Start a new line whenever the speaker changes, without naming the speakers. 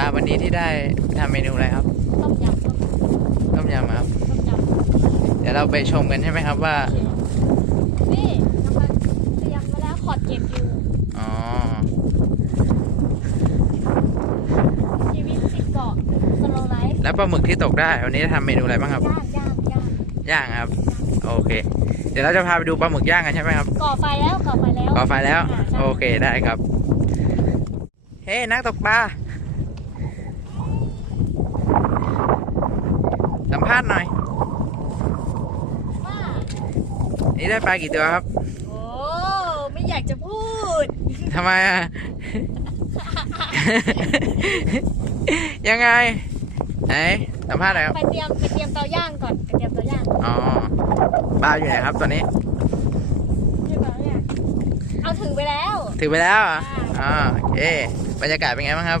ปลาวันนี้ที่ได้ทำเมนูอะไรครับ
ต้มยำต้ม
ต้มยำครับ
ต้มยำ
เดี๋ยวเราไปชมกันใช่ไหมครับว่า
นี่กำลังเตรียมมาแล้วขอดเก็บอยู่
อ๋อ
ชีวิตติดเกาะสโลไลฟ์
แล้วปลาหมึกที่ตกได้ วันนี้จะทำเมนูอะไรบ้างครับ
ย่างย่างย่าง
ย่างครับ โอเค เดี๋ยวเราจะพาไปดูปลาหมึกย่างกันใช่ไหมครับ
ก่อไฟแล้วก่อไฟแล้ว
ก่อไฟแล้ว
อ่าใช่
โอเคได้ครับ เฮ้ นักตกปลา สัม ภาษณ์หน่อย
ว่า
นี่ได้ปลากี่ตัวครับ
โอ้ ไม่อยากจะพูด
ทำไมอะ ยังไง ไหนสัมภาษณ์หน่อยครับ
ไปเตรียมไปเตรียมเตาย่างก่อนไปเตรียมเตาย่าง
อ๋อปลาอยู่ไหนครับตัวนี้
เรียบร้อยอะเอาถึงไปแล้ว
ถือไปแล้วเหรออ๋อโอเค บรรยากาศเป็นไงบ้างครับ